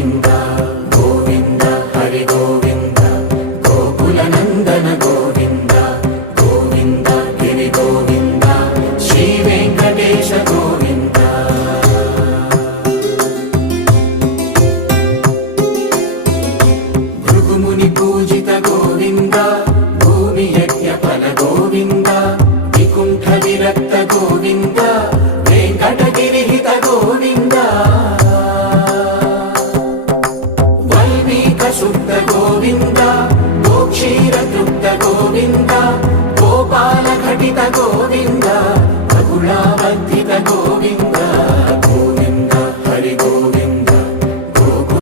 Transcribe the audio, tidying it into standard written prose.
గోవింద గోవింద హరి గోవింద గోకుల నందన గోవింద గోవింద గిరి గోవింద శ్రీ వెంకటేశ గోవింద భృగుముని పూజిత గోవింద భూమి యజ్ఞ ఫల గోవింద వికుంఠ విరక్త గోవింద వెంకటగిరిహిత గోవింద వల్మీక శుద్ధ గోవింద గోక్షీర తృప్త గోవింద గోపాల ఘటిత గోవింద బహుళావర్ధిత గోవింద